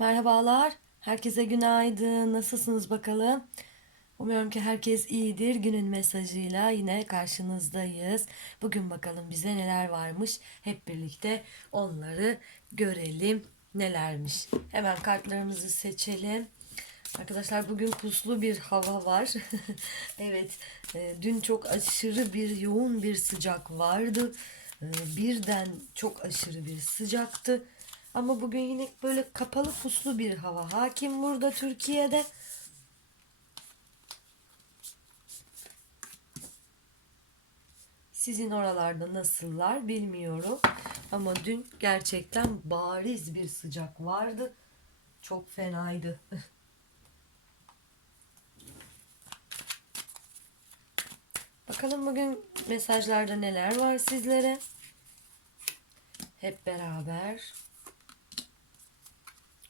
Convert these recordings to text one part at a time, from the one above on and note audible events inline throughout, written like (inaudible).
Merhabalar, herkese günaydın. Nasılsınız bakalım? Umuyorum ki herkes iyidir. Günün mesajıyla yine karşınızdayız. Bugün bakalım bize neler varmış. Hep birlikte onları görelim. Nelermiş? Hemen kartlarımızı seçelim. Arkadaşlar bugün puslu bir hava var. (laughs) evet, e, dün çok aşırı bir yoğun bir sıcak vardı. E, birden çok aşırı bir sıcaktı. Ama bugün yine böyle kapalı puslu bir hava hakim burada Türkiye'de. Sizin oralarda nasıllar bilmiyorum. Ama dün gerçekten bariz bir sıcak vardı. Çok fenaydı. (laughs) Bakalım bugün mesajlarda neler var sizlere. Hep beraber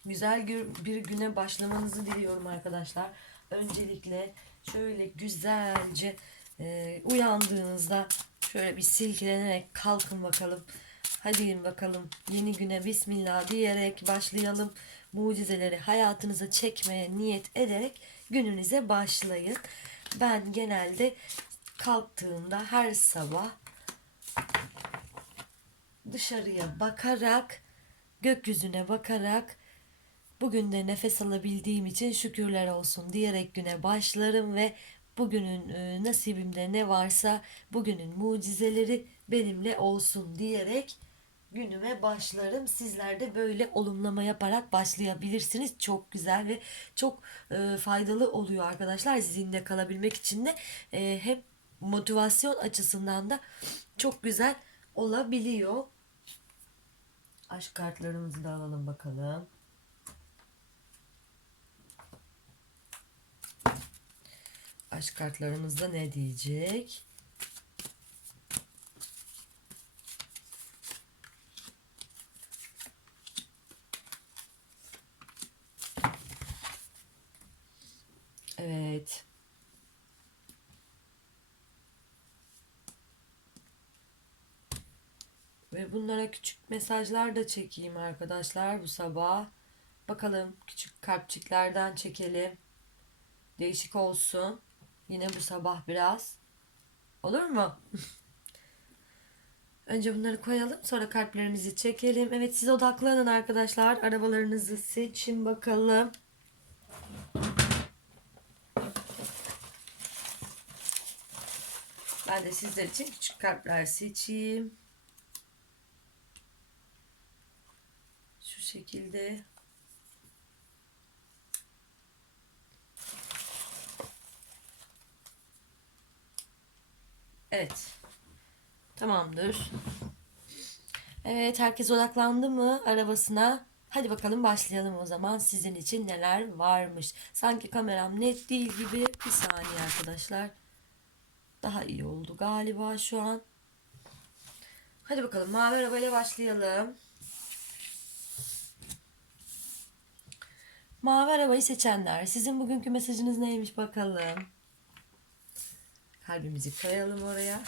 güzel gü- bir güne başlamanızı diliyorum arkadaşlar. Öncelikle şöyle güzelce e, uyandığınızda şöyle bir silkelenerek kalkın bakalım. Hadi bakalım yeni güne bismillah diyerek başlayalım. Mucizeleri hayatınıza çekmeye niyet ederek gününüze başlayın. Ben genelde kalktığımda her sabah dışarıya bakarak, gökyüzüne bakarak bugün de nefes alabildiğim için şükürler olsun diyerek güne başlarım ve bugünün e, nasibimde ne varsa bugünün mucizeleri benimle olsun diyerek günüme başlarım. Sizler de böyle olumlama yaparak başlayabilirsiniz. Çok güzel ve çok e, faydalı oluyor arkadaşlar. Zinde kalabilmek için de e, hem motivasyon açısından da çok güzel olabiliyor. Aşk kartlarımızı da alalım bakalım. Aşk kartlarımızda ne diyecek? Evet. Ve bunlara küçük mesajlar da çekeyim arkadaşlar bu sabah. Bakalım küçük kalpçiklerden çekelim. Değişik olsun. Yine bu sabah biraz. Olur mu? (laughs) Önce bunları koyalım. Sonra kalplerimizi çekelim. Evet siz odaklanın arkadaşlar. Arabalarınızı seçin bakalım. Ben de sizler için küçük kalpler seçeyim. Şu şekilde. Evet. Tamamdır. Evet herkes odaklandı mı arabasına? Hadi bakalım başlayalım o zaman. Sizin için neler varmış. Sanki kameram net değil gibi. Bir saniye arkadaşlar. Daha iyi oldu galiba şu an. Hadi bakalım mavi arabayla başlayalım. Mavi arabayı seçenler. Sizin bugünkü mesajınız neymiş bakalım. Kalbimizi koyalım oraya.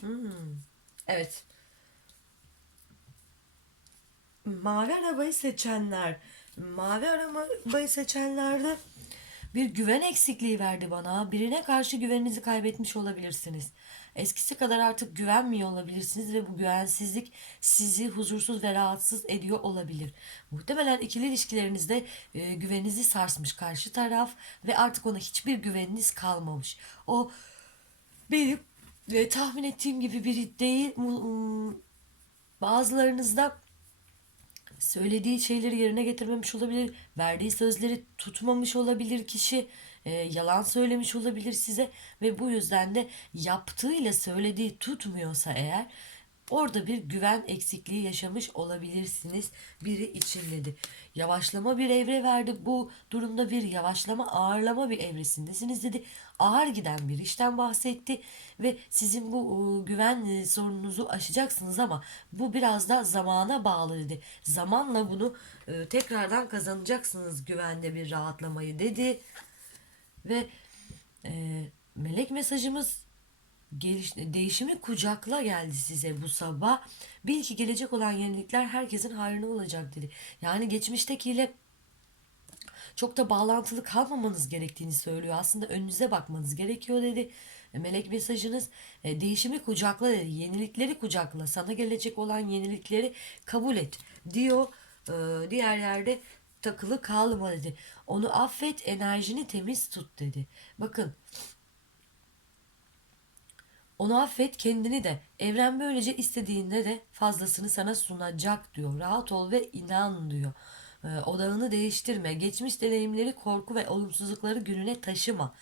Hmm. Evet. Mavi arabayı seçenler. Mavi arabayı seçenlerde bir güven eksikliği verdi bana. Birine karşı güveninizi kaybetmiş olabilirsiniz. Eskisi kadar artık güvenmiyor olabilirsiniz ve bu güvensizlik sizi huzursuz ve rahatsız ediyor olabilir. Muhtemelen ikili ilişkilerinizde e, güveninizi sarsmış karşı taraf ve artık ona hiçbir güveniniz kalmamış. O benim ve tahmin ettiğim gibi biri değil. Mu- Bazılarınızda söylediği şeyleri yerine getirmemiş olabilir, verdiği sözleri tutmamış olabilir kişi, e, yalan söylemiş olabilir size ve bu yüzden de yaptığıyla söylediği tutmuyorsa eğer orada bir güven eksikliği yaşamış olabilirsiniz biri için dedi. Yavaşlama bir evre verdi. Bu durumda bir yavaşlama, ağırlama bir evresindesiniz dedi. Ağır giden bir işten bahsetti ve sizin bu e, güven e, sorununuzu aşacaksınız ama bu biraz da zamana bağlı dedi. Zamanla bunu e, tekrardan kazanacaksınız güvende bir rahatlamayı dedi. Ve e, melek mesajımız geliş, değişimi kucakla geldi size bu sabah. Bil ki gelecek olan yenilikler herkesin hayrına olacak dedi. Yani geçmiştekiyle çok da bağlantılı kalmamanız gerektiğini söylüyor. Aslında önünüze bakmanız gerekiyor dedi. E, Melek mesajınız e, değişimi kucakla dedi. Yenilikleri kucakla. Sana gelecek olan yenilikleri kabul et diyor. E, diğer yerde takılı kalma dedi. Onu affet, enerjini temiz tut dedi. Bakın onu affet kendini de. Evren böylece istediğinde de fazlasını sana sunacak diyor. Rahat ol ve inan diyor. Ee, odağını değiştirme. Geçmiş deneyimleri, korku ve olumsuzlukları gününe taşıma.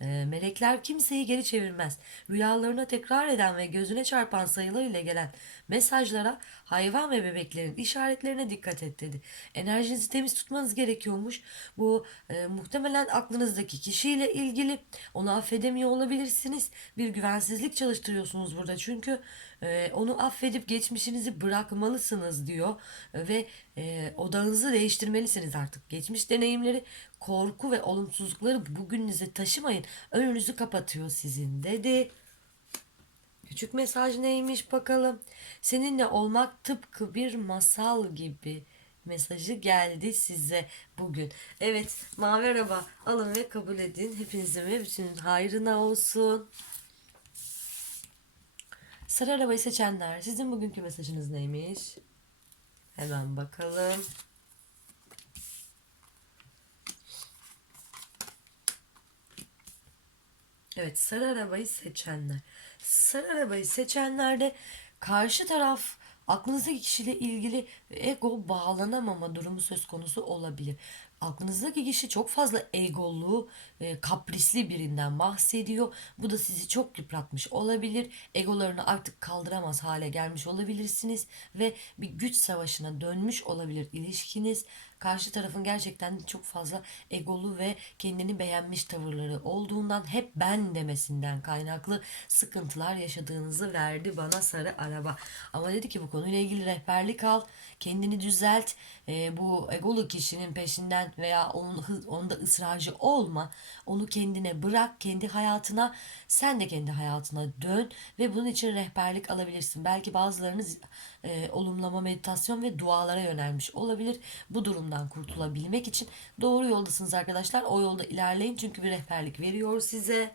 Ee, melekler kimseyi geri çevirmez. Rüyalarına tekrar eden ve gözüne çarpan sayılarıyla gelen mesajlara hayvan ve bebeklerin işaretlerine dikkat et dedi. Enerjinizi temiz tutmanız gerekiyormuş. Bu e, muhtemelen aklınızdaki kişiyle ilgili. Onu affedemiyor olabilirsiniz. Bir güvensizlik çalıştırıyorsunuz burada çünkü e, onu affedip geçmişinizi bırakmalısınız diyor ve e, odağınızı değiştirmelisiniz artık. Geçmiş deneyimleri, korku ve olumsuzlukları bugününüze taşımayın. Önünüzü kapatıyor sizin dedi. Küçük mesaj neymiş bakalım. Seninle olmak tıpkı bir masal gibi mesajı geldi size bugün. Evet mavi araba alın ve kabul edin. Hepinizin ve bütün hayrına olsun. Sarı arabayı seçenler sizin bugünkü mesajınız neymiş? Hemen bakalım. Evet sarı arabayı seçenler. Sarı arabayı seçenlerde karşı taraf aklınızdaki kişiyle ilgili ego bağlanamama durumu söz konusu olabilir. Aklınızdaki kişi çok fazla egolu, e, kaprisli birinden bahsediyor. Bu da sizi çok yıpratmış olabilir. Egolarını artık kaldıramaz hale gelmiş olabilirsiniz ve bir güç savaşına dönmüş olabilir ilişkiniz. Karşı tarafın gerçekten çok fazla egolu ve kendini beğenmiş tavırları olduğundan hep ben demesinden kaynaklı sıkıntılar yaşadığınızı verdi bana sarı araba. Ama dedi ki bu konuyla ilgili rehberlik al, kendini düzelt, e, bu egolu kişinin peşinden veya onun onda ısrarcı olma. Onu kendine bırak, kendi hayatına, sen de kendi hayatına dön ve bunun için rehberlik alabilirsin. Belki bazılarınız e, olumlama, meditasyon ve dualara yönelmiş olabilir. Bu durumdan kurtulabilmek için doğru yoldasınız arkadaşlar. O yolda ilerleyin çünkü bir rehberlik veriyor size.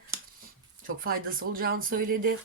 Çok faydası olacağını söyledi.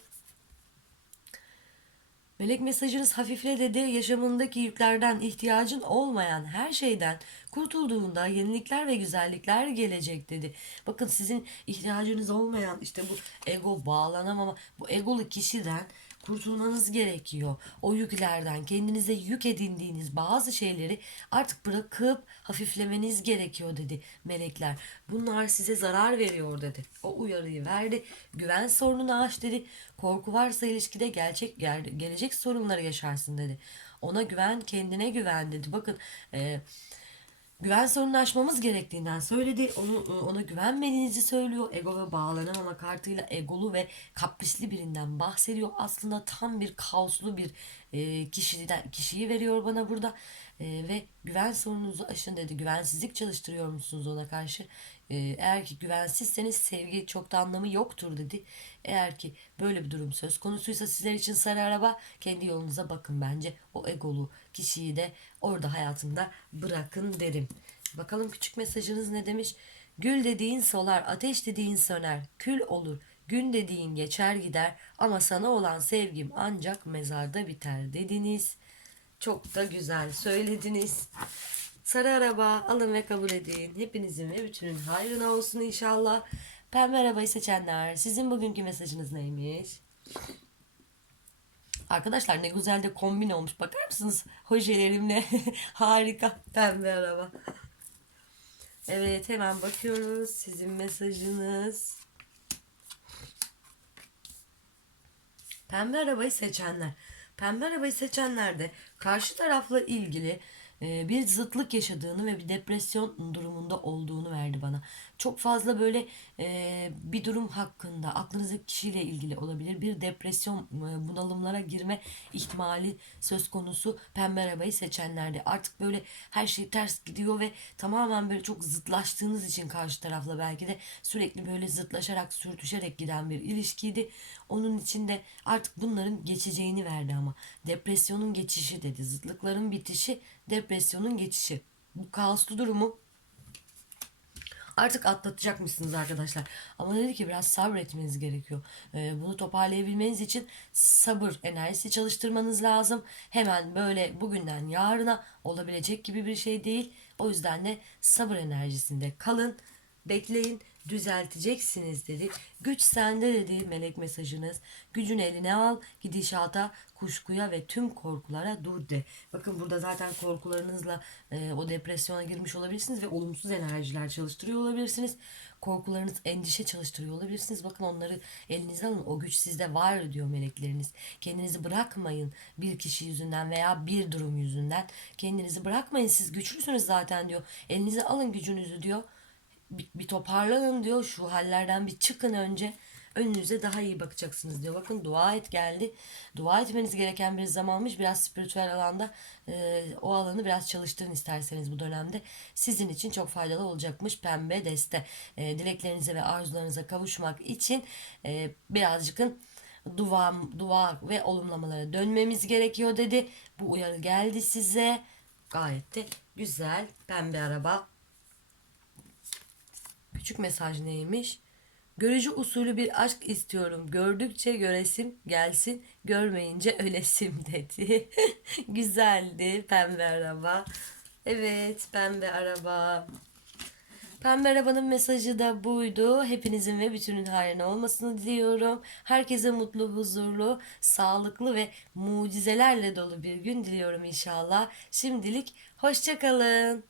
Melek mesajınız hafifle dedi. Yaşamındaki yüklerden ihtiyacın olmayan her şeyden kurtulduğunda yenilikler ve güzellikler gelecek dedi. Bakın sizin ihtiyacınız olmayan işte bu ego bağlanamama bu egolu kişiden kurtulmanız gerekiyor. O yüklerden kendinize yük edindiğiniz bazı şeyleri artık bırakıp hafiflemeniz gerekiyor dedi melekler. Bunlar size zarar veriyor dedi. O uyarıyı verdi. Güven sorununu aş dedi. Korku varsa ilişkide gerçek ger- gelecek sorunları yaşarsın dedi. Ona güven, kendine güven dedi. Bakın e, güven sorununu aşmamız gerektiğinden söyledi. Onu ona güvenmediğinizi söylüyor. Ego ve bağlanamama kartıyla egolu ve kaprisli birinden bahsediyor. Aslında tam bir kaoslu bir e, kişiden kişiyi veriyor bana burada. E, ve güven sorununuzu aşın dedi. Güvensizlik çalıştırıyor musunuz ona karşı? E, eğer ki güvensizseniz sevgi çok da anlamı yoktur dedi. Eğer ki böyle bir durum söz konusuysa sizler için sarı araba kendi yolunuza bakın bence. O egolu kişiyi de orada hayatında bırakın derim. Bakalım küçük mesajınız ne demiş? Gül dediğin solar, ateş dediğin söner, kül olur. Gün dediğin geçer gider ama sana olan sevgim ancak mezarda biter dediniz. Çok da güzel söylediniz. Sarı araba alın ve kabul edin. Hepinizin ve bütünün hayrına olsun inşallah. Pembe arabayı seçenler sizin bugünkü mesajınız neymiş? Arkadaşlar ne güzel de kombin olmuş. Bakar mısınız hojelerimle? (laughs) Harika. Pembe araba. Evet hemen bakıyoruz. Sizin mesajınız. Pembe arabayı seçenler. Pembe arabayı seçenlerde karşı tarafla ilgili bir zıtlık yaşadığını ve bir depresyon durumunda olduğunu verdi bana. Çok fazla böyle e, bir durum hakkında aklınızdaki kişiyle ilgili olabilir. Bir depresyon e, bunalımlara girme ihtimali söz konusu pembe arabayı seçenlerde. Artık böyle her şey ters gidiyor ve tamamen böyle çok zıtlaştığınız için karşı tarafla belki de sürekli böyle zıtlaşarak sürtüşerek giden bir ilişkiydi. Onun için de artık bunların geçeceğini verdi ama depresyonun geçişi dedi. Zıtlıkların bitişi, depresyonun geçişi. Bu kaoslu durumu artık atlatacakmışsınız arkadaşlar. Ama dedi ki biraz sabretmeniz gerekiyor. Ee, bunu toparlayabilmeniz için sabır enerjisi çalıştırmanız lazım. Hemen böyle bugünden yarına olabilecek gibi bir şey değil. O yüzden de sabır enerjisinde kalın. Bekleyin düzelteceksiniz dedi. Güç sende dedi melek mesajınız. Gücün eline al gidişata kuşkuya ve tüm korkulara dur de. Bakın burada zaten korkularınızla e, o depresyona girmiş olabilirsiniz ve olumsuz enerjiler çalıştırıyor olabilirsiniz. Korkularınız endişe çalıştırıyor olabilirsiniz. Bakın onları elinize alın. O güç sizde var diyor melekleriniz. Kendinizi bırakmayın bir kişi yüzünden veya bir durum yüzünden. Kendinizi bırakmayın. Siz güçlüsünüz zaten diyor. Elinize alın gücünüzü diyor bir, bir toparlanın diyor. Şu hallerden bir çıkın önce. Önünüze daha iyi bakacaksınız diyor. Bakın dua et geldi. Dua etmeniz gereken bir zamanmış. Biraz spiritüel alanda e, o alanı biraz çalıştırın isterseniz bu dönemde. Sizin için çok faydalı olacakmış pembe deste. E, dileklerinize ve arzularınıza kavuşmak için e, birazcıkın dua, dua ve olumlamalara dönmemiz gerekiyor dedi. Bu uyarı geldi size. Gayet de güzel. Pembe araba Küçük mesaj neymiş? Görücü usulü bir aşk istiyorum. Gördükçe göresim gelsin, görmeyince ölesim (laughs) dedi. Güzeldi pembe araba. Evet pembe araba. Pembe arabanın mesajı da buydu. Hepinizin ve bütünün hayrına olmasını diliyorum. Herkese mutlu, huzurlu, sağlıklı ve mucizelerle dolu bir gün diliyorum inşallah. Şimdilik hoşçakalın.